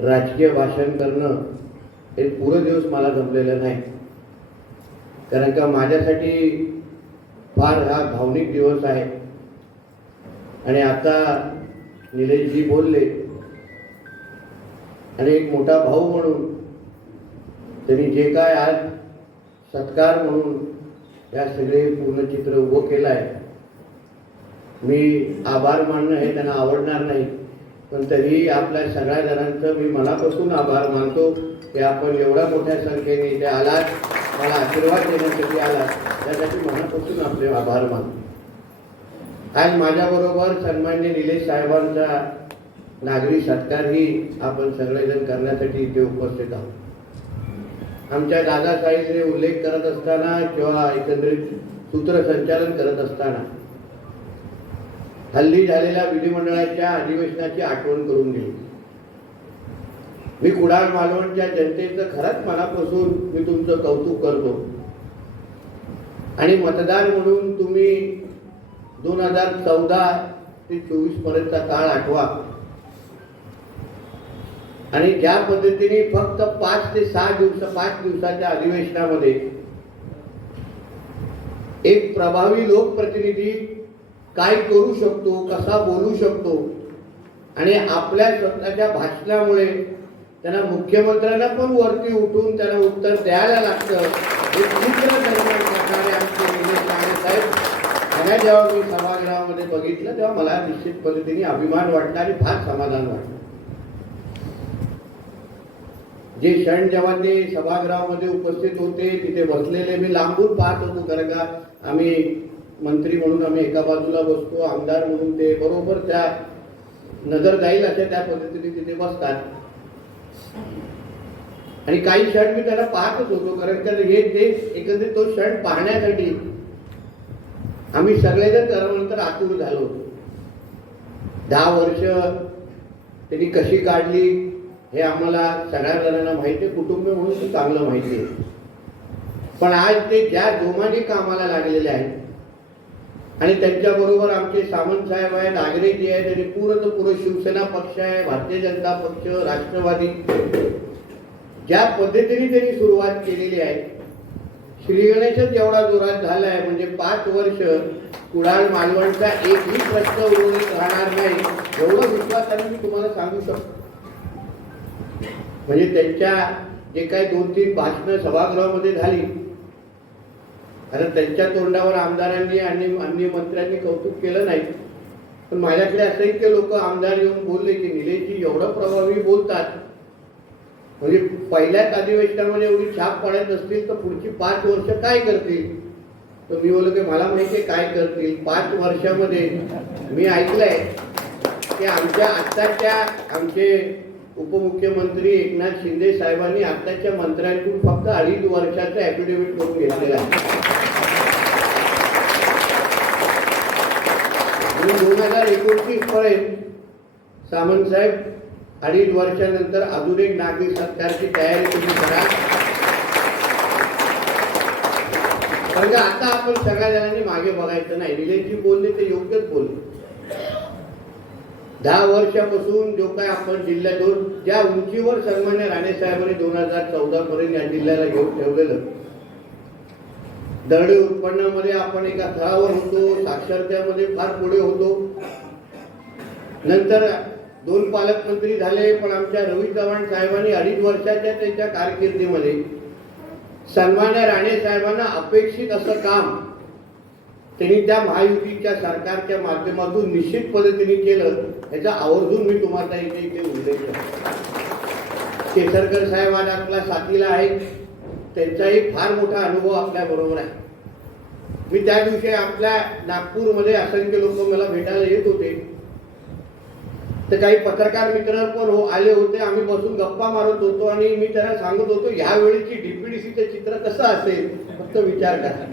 राजकीय भाषण करणं हे पुरं दिवस मला जमलेलं नाही, कारण का माझ्यासाठी फार हा भावनिक दिवस आहे. आणि आता निलेशजी बोलले आणि एक मोठा भाऊ म्हणून त्यांनी जे काय आज सत्कार म्हणून या सगळे पूर्ण चित्र उभं केलं आहे, मी आभार मानणं हे त्यांना आवडणार नाही, पण तरीही आपल्या सगळ्या जणांचं मी मनापासून आभार मानतो की आपण एवढ्या मोठ्या संख्येने इथे आलात, मला आशीर्वाद देण्यासाठी आलात, त्यासाठी मनापासून आपले आभार मानतो. आज माझ्याबरोबर सन्माननीय निलेश साहेबांचा नागरी सत्कारही आपण सगळेजण करण्यासाठी इथे उपस्थित आहोत. आमच्या दादासाहेबने उल्लेख करत असताना किंवा एकंदरीत सूत्रसंचालन करत असताना हल्ली झालेल्या विधिमंडळाच्या अधिवेशनाची आठवण करून दिली. मी कुडाळ मालवणच्या जनतेचं खरंच मनापासून मी तुमचं कौतुक करतो. आणि मतदार म्हणून तुम्ही 2014 ते 24 पर्यंतचा काळ आठवा आणि ज्या पद्धतीने फक्त 5 दिवसाच्या अधिवेशनामध्ये एक प्रभावी लोकप्रतिनिधी काय करू शकतो, कसा बोलू शकतो आणि आपल्या स्वतःच्या भाषणामुळे त्यांना मुख्यमंत्र्यांना पण वरती उठून त्यांना उत्तर द्यायला लागतं, हे चित्र निर्माण करणारे आमचे निलेश साहेब यांना जेव्हा मी सभागृहामध्ये बघितलं तेव्हा मला निश्चित पद्धतीने अभिमान वाटला आणि फार समाधान वाटलं. जे क्षण जेव्हा ते सभागृहामध्ये उपस्थित होते, तिथे बसलेले मी लांबून पाहत होतो, कारण का आम्ही मंत्री म्हणून आम्ही एका बाजूला बसतो, आमदार म्हणून ते बरोबर त्या नजर जाईल अशा त्या पद्धतीने तिथे बसतात. आणि काही क्षण मी त्याला पाहतच होतो, कारण का हे ते एकंदरीत तो क्षण पाहण्यासाठी आम्ही सगळेजण त्यानंतर आतुर झालो होतो. 10 वर्ष त्यांनी कशी काढली हे आम्हाला सगळ्या जणांना माहिती आहे, कुटुंब म्हणून ते चांगलं माहिती आहे. पण आज ते ज्या जोमाने कामाला लागलेले आहेत आणि त्यांच्याबरोबर आमचे सामंत साहेब आहेत, आग्रेजी आहेत आणि पूर्ण शिवसेना पक्ष आहे, भारतीय जनता पक्ष, राष्ट्रवादी, ज्या पद्धतीने त्यांनी सुरुवात केलेली आहे, श्रीगणेशच एवढा जोरात झाला आहे म्हणजे 5 वर्ष कुडाळ मालवणचा एकही प्रश्न उर्वरित राहणार नाही एवढं विश्वासाने मी तुम्हाला सांगू शकतो. म्हणजे त्यांच्या जे काही 2-3 भाषणं सभागृहामध्ये झाली, आता त्यांच्या तोंडावर आमदारांनी आणि अन्य मंत्र्यांनी कौतुक केलं नाही, पण माझ्याकडे असंख्य लोक आमदार येऊन बोलले की निलेशजी एवढं प्रभावी बोलतात, म्हणजे पहिल्याच अधिवेशनामध्ये एवढी छाप पडत असतील तर पुढची 5 वर्ष काय करतील. तर मी बोललो की मला माहिती आहे काय करतील. 5 वर्षामध्ये मी ऐकलंय की आमचे उपमुख्यमंत्री एकनाथ शिंदे साहेबांनी आताच्या मंत्र्यांकडून फक्त 2.5 वर्षाचं ॲफिडेव्हिट करून घेतलेलं आहे. 2029 पर्यंत सामंत साहेब 2.5 वर्षानंतर अजून एक नागरिक सत्कारची तयारी तुम्ही करा, कारण आता आपण सगळ्या जणांनी मागे बघायचं नाही. निलेशजी बोलले ते योग्यच बोलले. 10 वर्षापासून जो काय आपण जिल्ह्यातून ज्या उंचीवर सन्मान्य राणे साहेबांनी 2014 पर्यंत या जिल्ह्याला घेऊन ठेवलेलं, दरडोई उत्पन्नामध्ये आपण एका थरावर होतो, साक्षरतेमध्ये फार पुढे होतो. नंतर 2 पालकमंत्री झाले, पण आमच्या रवी चव्हाण साहेबांनी 2.5 वर्षाच्या त्यांच्या कारकिर्दीमध्ये सन्मान्य राणे साहेबांना अपेक्षित असं काम त्यांनी त्या महायुतीच्या सरकारच्या माध्यमातून निश्चित पद्धतीने केलं, याचा आवर्जून मी तुम्हाला इथे उल्लेख करतो. केसरकर साहेब आज आपल्या साथीला आहेत, त्यांचाही फार मोठा अनुभव आपल्या बरोबर आहे. मी त्या दिवशी आपल्या नागपूरमध्ये असंख्य लोक मला भेटायला येत होते, तर काही पत्रकार मित्र पण आले होते. आम्ही बसून गप्पा मारत होतो आणि मी त्यांना सांगत होतो यावेळीची डीपीडीसीचं चित्र कसं असेल फक्त विचार करा.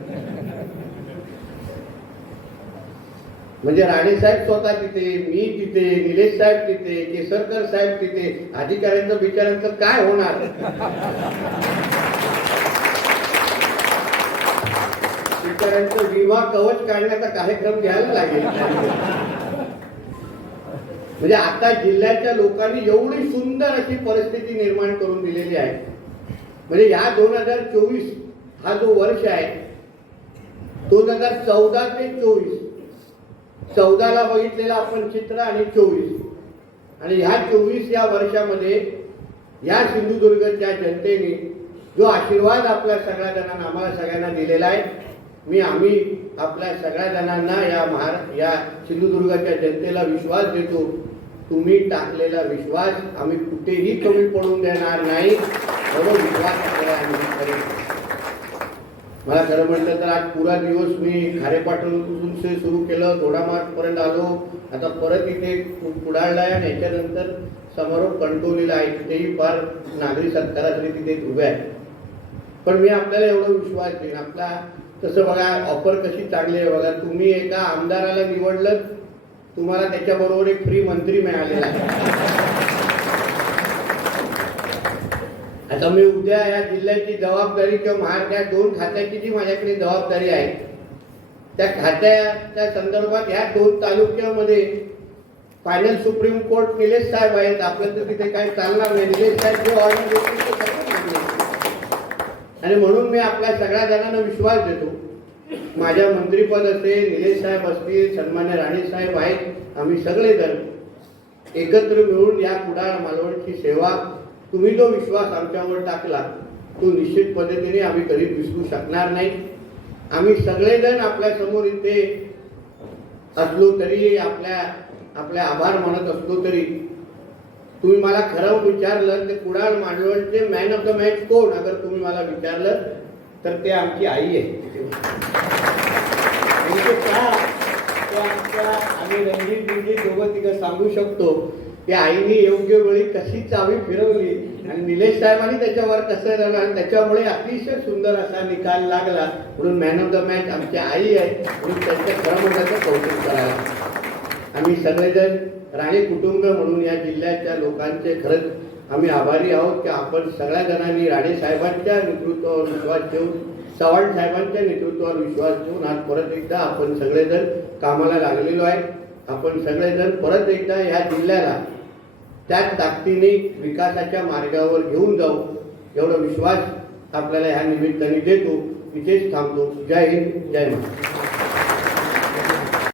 म्हणजे राणे साहेब स्वतः तिथे, मी तिथे, निलेश साहेब तिथे, केसरकर साहेब तिथे, अधिकाऱ्यांचं विचारांचं काय होणार. विचारांचं विमा कवच काढण्याचा कार्यक्रम घ्यायला लागेल. म्हणजे आता जिल्ह्याच्या लोकांनी एवढी सुंदर अशी परिस्थिती निर्माण करून दिलेली आहे. म्हणजे या 2024 हा जो वर्ष आहे, 2014 ते 24, 14ला बघितलेलं आपण चित्र आणि 24, आणि ह्या 24 या वर्षामध्ये या सिंधुदुर्गच्या जनतेने जो आशीर्वाद आपल्या सगळ्या जणांना, आम्हाला सगळ्यांना दिलेला आहे, आम्ही आपल्या सगळ्या जणांना या सिंधुदुर्गाच्या जनतेला विश्वास देतो. तुम्ही टाकलेला विश्वास आम्ही कुठेही कमी पडून देणार नाही, एवढा विश्वास आपल्याला आम्ही करेल. मला खरं म्हटलं तर आज पुरा दिवस मी खारेपाटण से सुरू केलं, दोडामार्गपर्यंत आलो, आता परत इथे कुडाळला आहे आणि याच्यानंतर समारोप कणकवलीला आहे. तिथेही फार नागरी सत्कारासाठी तिथे उभे आहे. पण मी आपल्याला एवढा विश्वास देईन, आपला तसं बघा ऑफर कशी चांगली आहे बघा. तुम्ही एका आमदाराला निवडलं, तुम्हाला त्याच्याबरोबर एक फ्री मंत्री मिळालेला आहे. आता मी उद्या या जिल्ह्याची जबाबदारी किंवा महाराष्ट्रात 2 खात्याची जी माझ्याकडे जबाबदारी आहे, त्या खात्याच्या संदर्भात या 2 तालुक्यामध्ये फायनल सुप्रीम कोर्ट निलेश साहेब आहेत. आपलं तर तिथे काही चालणार नाही. निलेश साहेब जे ऑर्डर देतील ते सगळं मान्य. आणि म्हणून मी आपल्या सगळ्या जणांना विश्वास देतो. माझ्या मंत्रीपद असेल, निलेश साहेब असतील, सन्मान्य राणे साहेब आहेत, आम्ही सगळेजण एकत्र मिळून या कुडाळ मालवणची सेवा, तुम्ही जो विश्वास आमच्यावर टाकला तो निश्चित पद्धतीने आम्ही कधी विसरू शकणार नाही. आम्ही सगळेजण आपल्या समोर इथे असलो तरी, आपल्या आभार मानत असलो तरी, तुम्ही मला खरं विचारलं ते कुडाळ मालवणचे मॅन ऑफ द मॅच कोण, अगर तुम्ही मला विचारलं तर ते आमची आई आहे. आम्ही रणजित दोघं तिघं सांगू शकतो की आईने योग्य वेळी कशी चावी फिरवली आणि निलेश साहेबांनी त्याच्यावर कसं राहिलं आणि त्याच्यामुळे अतिशय सुंदर असा निकाल लागला. म्हणून मॅन ऑफ द मॅच आमची आई आहे. म्हणून त्यांच्या खरं मोठ्याचं कौतुक करायला आम्ही सगळेजण राणे कुटुंब म्हणून या जिल्ह्याच्या लोकांचे खरंच आम्ही आभारी आहोत की आपण सगळ्या जणांनी राणे साहेबांच्या नेतृत्वावर विश्वास ठेवून, चव्हाण साहेबांच्या नेतृत्वावर विश्वास ठेवून आज परत एकदा आपण सगळेजण कामाला लागलेलो आहे. आपण सगळेजण परत एकदा या जिल्ह्याला त्याच ताकदीने विकासाच्या मार्गावर घेऊन जाऊ, एवढा विश्वास आपल्याला ह्या निमित्ताने देतो. इथेच थांबतो. जय हिंद, जय महाराष्ट्र.